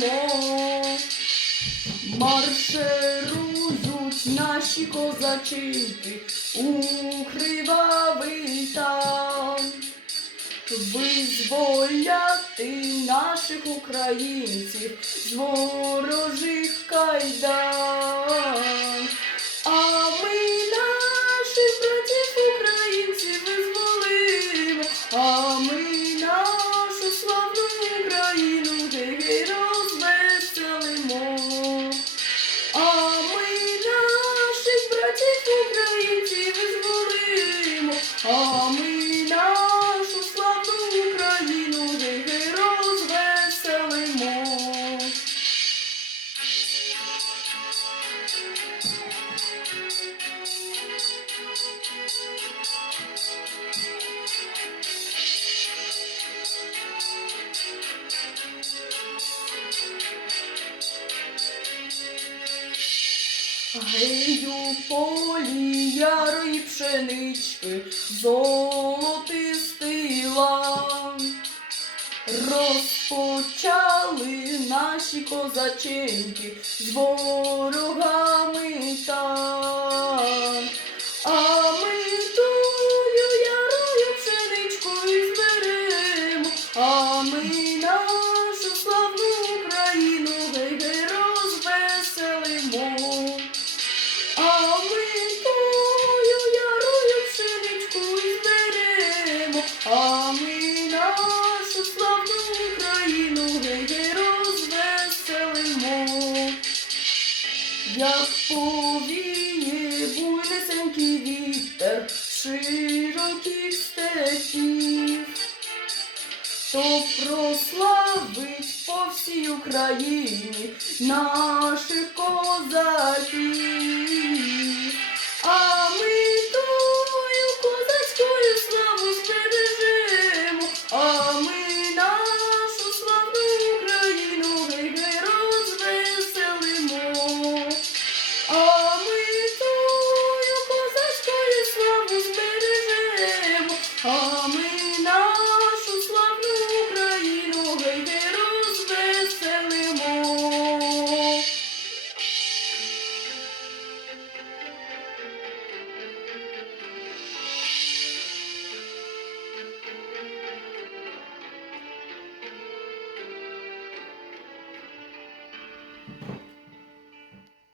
Розвеселимо. Марширують наші козачинки у кривавий там. Визволяти наших українців з ворожих кайдан. А ми Гей полі ярої пшенички, золотистий лан. Розпочали наші козаченьки з Як повіє буйнесенький вітер широких степів, то прославить по всій Україні наших козаків. А